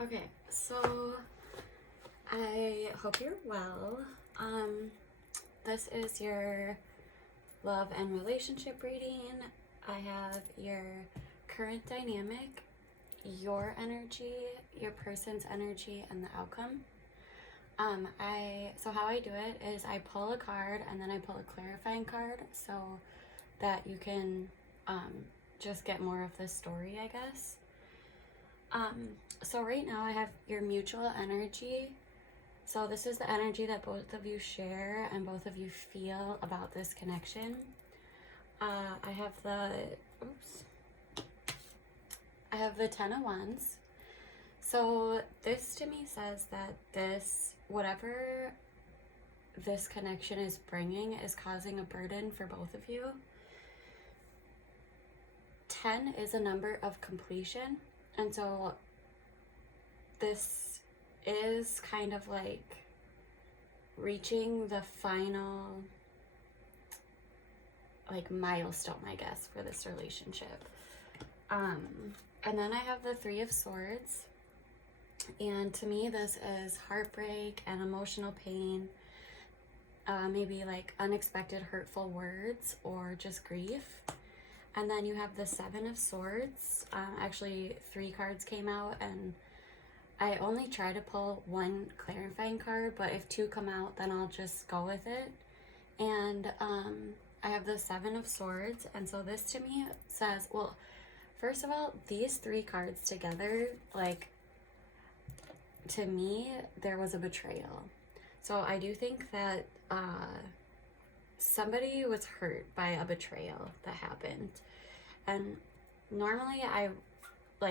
Okay, so I hope you're well. This is your love and relationship reading. I have your current dynamic, your energy, your person's energy, and the outcome. So how I do it is I pull a card and then I pull a clarifying card so that you can just get more of the story, I guess. So right now I have your mutual energy. So this is the energy that both of you share and both of you feel about this connection. I have the 10 of Wands. So this to me says that whatever this connection is bringing is causing a burden for both of you. 10 is a number of completion. And so this is kind of like reaching the final milestone, I guess, for this relationship. And then I have the 3 of Swords. And to me, this is heartbreak and emotional pain, maybe like unexpected hurtful words or just grief. And then you have the 7 of Swords. Actually, 3 cards came out, and I only try to pull 1 clarifying card, but if 2 come out, then I'll just go with it. And I have the 7 of Swords, and so this to me says, well, first of all, these 3 cards together, like, to me, there was a betrayal. So I do think that somebody was hurt by a betrayal that happened. And normally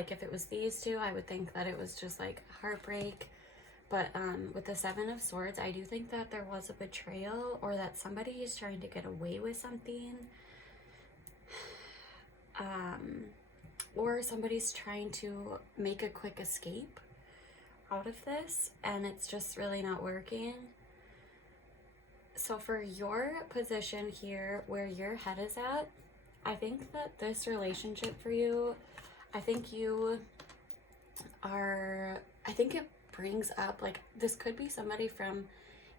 if it was these 2, I would think that it was just like heartbreak. But with the 7 of Swords, I do think that there was a betrayal, or that somebody is trying to get away with something. Or somebody's trying to make a quick escape out of this, and it's just really not working. So for your position here, where your head is at, I think that this relationship for you, I think it brings up, like, this could be somebody from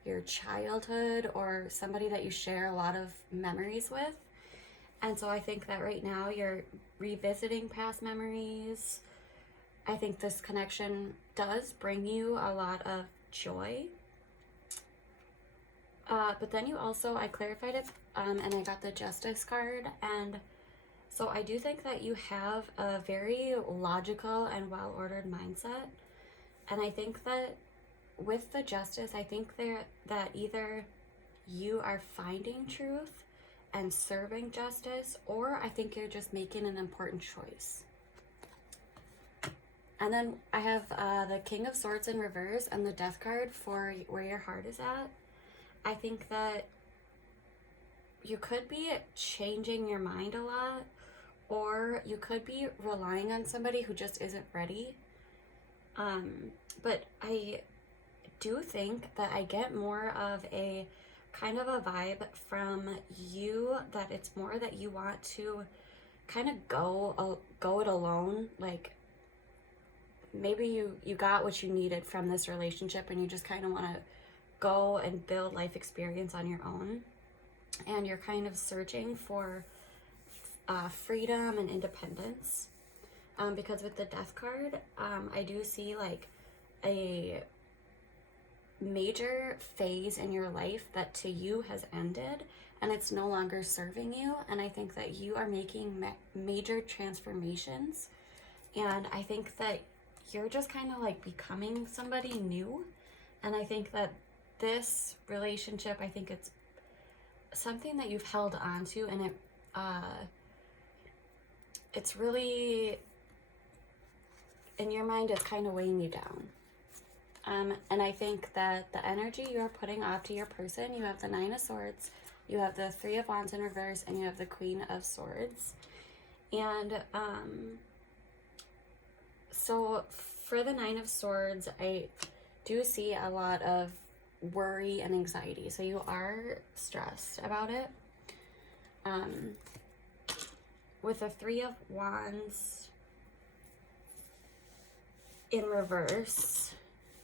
your childhood or somebody that you share a lot of memories with. And so I think that right now you're revisiting past memories. I think this connection does bring you a lot of joy. But then you also, I clarified it, and I got the Justice card. And so I do think that you have a very logical and well-ordered mindset. And I think that with the Justice, I think that either you are finding truth and serving justice, or I think you're just making an important choice. And then I have the King of Swords in reverse and the Death card for where your heart is at. I think that you could be changing your mind a lot, or you could be relying on somebody who just isn't ready. But I do think that I get more of a kind of a vibe from you, that it's more that you want to kind of go it alone. Like, maybe you got what you needed from this relationship and you just kind of want to go and build life experience on your own, and you're kind of searching for freedom and independence, because with the Death card, I do see like a major phase in your life that to you has ended and it's no longer serving you. And I think that you are making major transformations, and I think that you're just kind of like becoming somebody new. And I think that this relationship, I think it's something that you've held on to, and it's really, in your mind, it's kind of weighing you down. And I think that the energy you're putting off to your person, you have the 9 of Swords, you have the 3 of Wands in reverse, and you have the Queen of Swords. And so for the 9 of Swords, I do see a lot of worry and anxiety. So you are stressed about it. With the 3 of Wands, in reverse,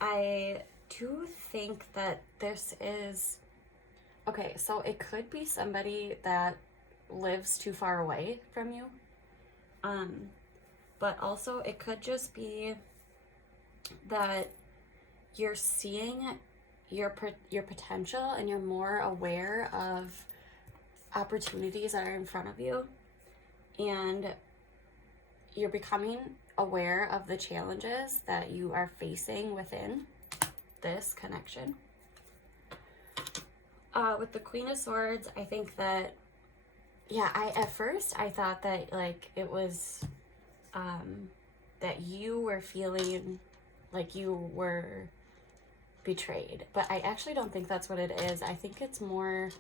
I do think that this is, okay, so it could be somebody that lives too far away from you. But also it could just be that you're seeing your potential and you're more aware of opportunities that are in front of you, and you're becoming aware of the challenges that you are facing within this connection. With the Queen of Swords, I think that, yeah, at first I thought that like it was that you were feeling like you were betrayed, but I actually don't think that's what it is. I think it's more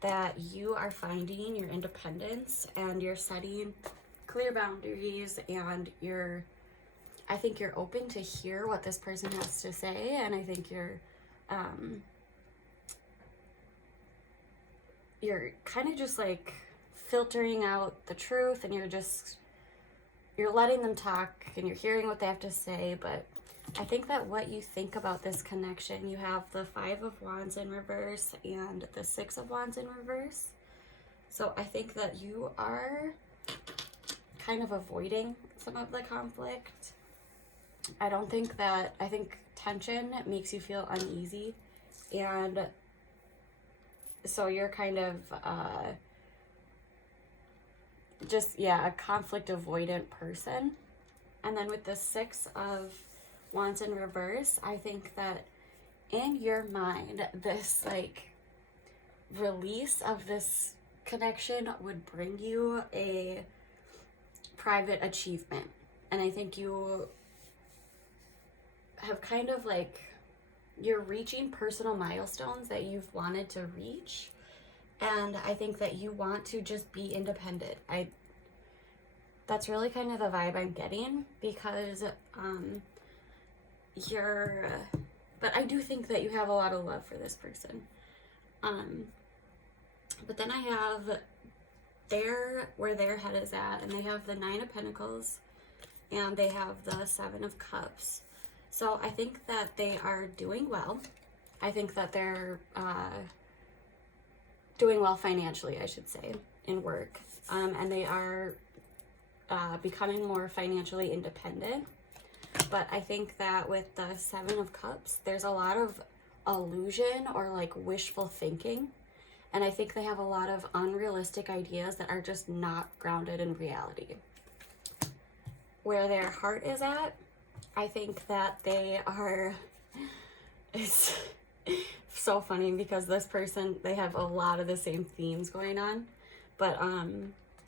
that you are finding your independence and you're setting clear boundaries, and I think you're open to hear what this person has to say, and I think you're kind of just like filtering out the truth, and you're letting them talk and you're hearing what they have to say. But I think that what you think about this connection, you have the 5 of Wands in reverse and the 6 of Wands in reverse. So I think that you are kind of avoiding some of the conflict. I think tension makes you feel uneasy, and so you're kind of a conflict avoidant person. And then with the 6 of Wands in reverse, I think that in your mind, this like release of this connection would bring you a private achievement. And I think you have kind of like, you're reaching personal milestones that you've wanted to reach. And I think that you want to just be independent. That's really kind of the vibe I'm getting, because but I do think that you have a lot of love for this person. But then I have where their head is at, and they have the 9 of Pentacles and they have the 7 of Cups. So I think that they are doing well. I think that they're doing well financially, I should say, in work. And they are becoming more financially independent. But I think that with the 7 of Cups, there's a lot of illusion or like wishful thinking. And I think they have a lot of unrealistic ideas that are just not grounded in reality. Where their heart is at, I think that they are, it's so funny because this person, they have a lot of the same themes going on. But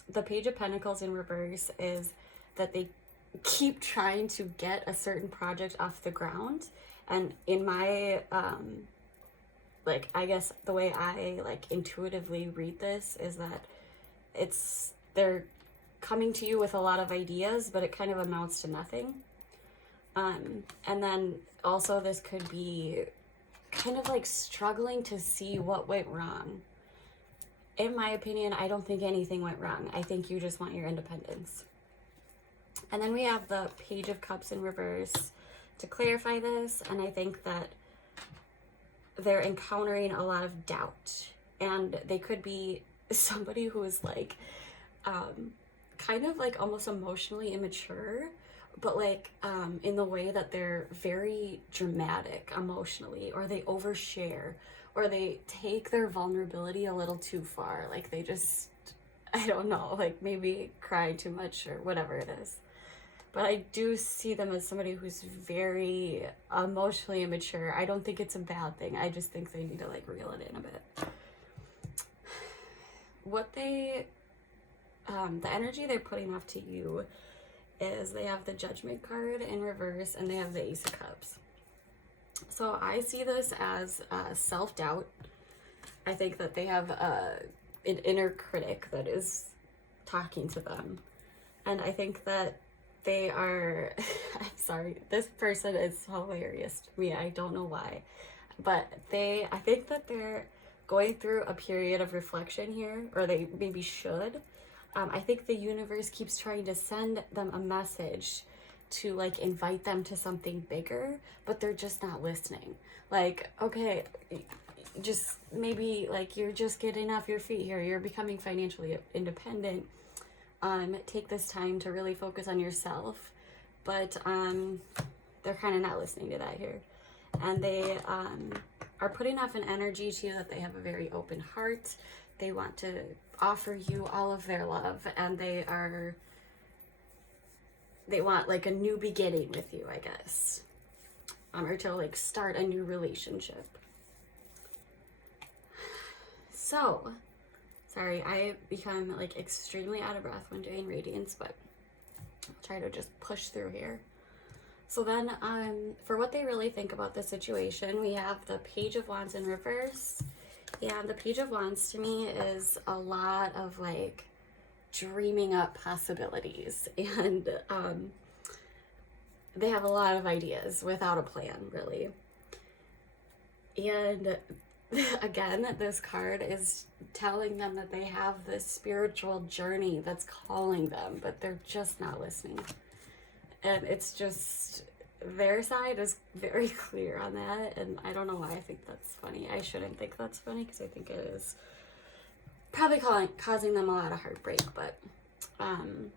the Page of Pentacles in reverse is that they keep trying to get a certain project off the ground. And in my, I guess the way I intuitively read this is that they're coming to you with a lot of ideas, but it kind of amounts to nothing. And then also this could be kind of like struggling to see what went wrong. In my opinion, I don't think anything went wrong. I think you just want your independence. And then we have the Page of Cups in reverse to clarify this. And I think that they're encountering a lot of doubt. And they could be somebody who is kind of like almost emotionally immature, but in the way that they're very dramatic emotionally, or they overshare, or they take their vulnerability a little too far. Like they just, I don't know, maybe cry too much or whatever it is. But I do see them as somebody who's very emotionally immature. I don't think it's a bad thing. I just think they need to reel it in a bit. The energy they're putting off to you is they have the Judgment card in reverse and they have the Ace of Cups. So I see this as self-doubt. I think that they have an inner critic that is talking to them. And I think that they are, I'm sorry, this person is hilarious to me. I don't know why. But I think that they're going through a period of reflection here, or they maybe should. I think the universe keeps trying to send them a message to like invite them to something bigger, but they're just not listening. Like, okay, just maybe like you're just getting off your feet here, you're becoming financially independent. Take this time to really focus on yourself. But they're kind of not listening to that here. And they are putting off an energy to you that they have a very open heart. They want to offer you all of their love, and they want like a new beginning with you, I guess. Or to like start a new relationship. So, sorry, I become like extremely out of breath when doing radiance, but I'll try to just push through here. So then, for what they really think about the situation, we have the Page of Wands in reverse. And the Page of Wands to me is a lot of like dreaming up possibilities. And they have a lot of ideas without a plan, really. And again, this card is telling them that they have this spiritual journey that's calling them, but they're just not listening. And it's just, their side is very clear on that. And I don't know why I think that's funny. I shouldn't think that's funny because I think it is probably causing them a lot of heartbreak. But, and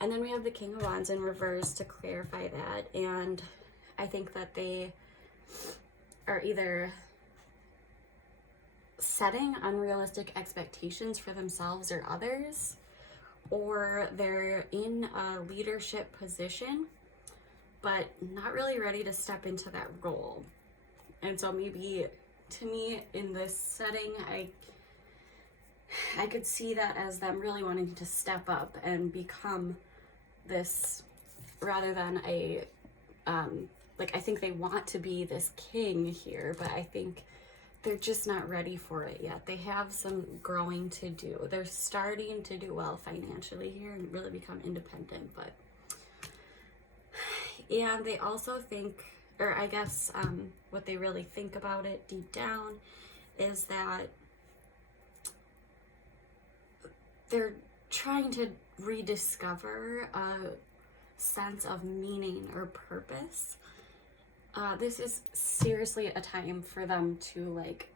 then we have the King of Wands in reverse to clarify that. And I think that they are either setting unrealistic expectations for themselves or others, or they're in a leadership position but not really ready to step into that role. And so maybe to me in this setting, I could see that as them really wanting to step up and become this, rather than a like, I think they want to be this king here, but I think they're just not ready for it yet. They have some growing to do. They're starting to do well financially here and really become independent, but, and they also think, or I guess what they really think about it deep down is that they're trying to rediscover a sense of meaning or purpose. This is seriously a time for them to like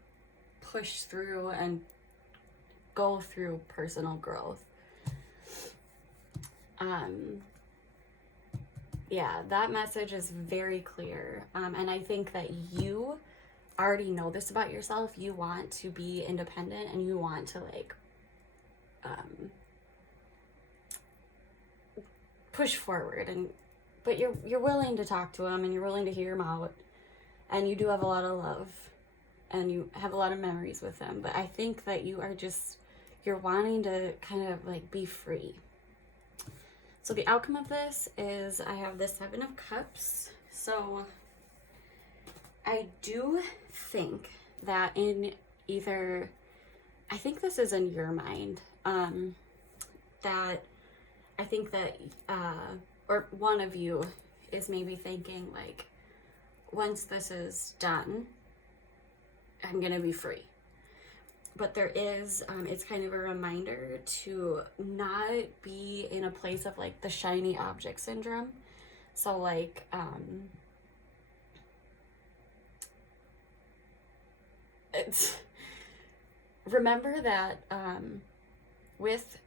push through and go through personal growth. Yeah, that message is very clear. And I think that you already know this about yourself. You want to be independent and you want to like push forward, and but you're willing to talk to them and you're willing to hear them out, and you do have a lot of love and you have a lot of memories with them. But I think that you're wanting to kind of like be free. So the outcome of this is I have the Seven of Cups. So I do think that in either, I think this is in your mind, that I think that, or one of you is maybe thinking like, once this is done, I'm going to be free. But there is, it's kind of a reminder to not be in a place of like the shiny object syndrome. So like, remember that with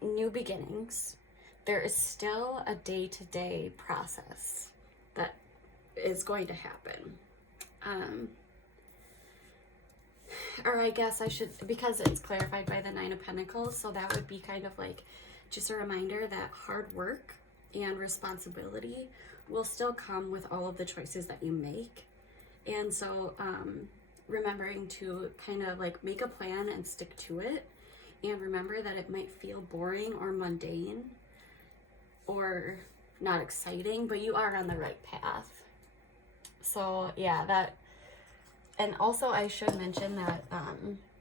new beginnings, there is still a day-to-day process that is going to happen. Or I guess I should, because it's clarified by the Nine of Pentacles, so that would be kind of like just a reminder that hard work and responsibility will still come with all of the choices that you make. And so remembering to kind of like make a plan and stick to it, and remember that it might feel boring or mundane or not exciting, but you are on the right path. So yeah, that. And also I should mention that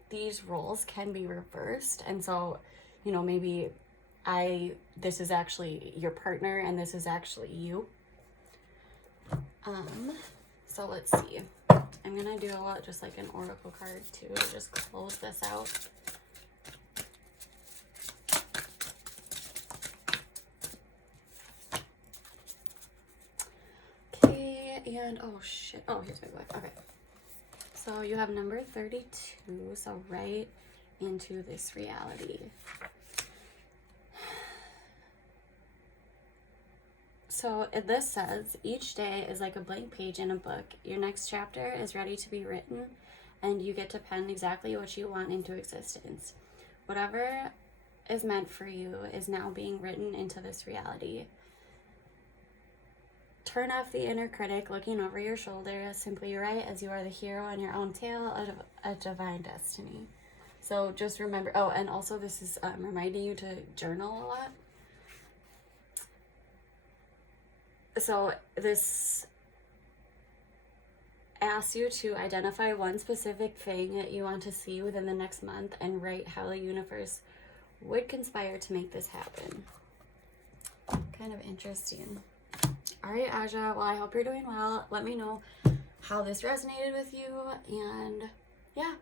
these roles can be reversed. And so, you know, maybe this is actually your partner and this is actually you. So let's see. I'm going to do just like an oracle card too, to just close this out. And, oh shit. Oh, here's my book. Okay. So you have number 32. So right into this reality. So this says, each day is like a blank page in a book. Your next chapter is ready to be written, and you get to pen exactly what you want into existence. Whatever is meant for you is now being written into this reality. Turn off the inner critic looking over your shoulder. Simply write as you are the hero in your own tale of a divine destiny. So just remember, oh, and also this is reminding you to journal a lot. So this asks you to identify one specific thing that you want to see within the next month and write how the universe would conspire to make this happen. Kind of interesting. All right, Aja, well, I hope you're doing well. Let me know how this resonated with you, and yeah.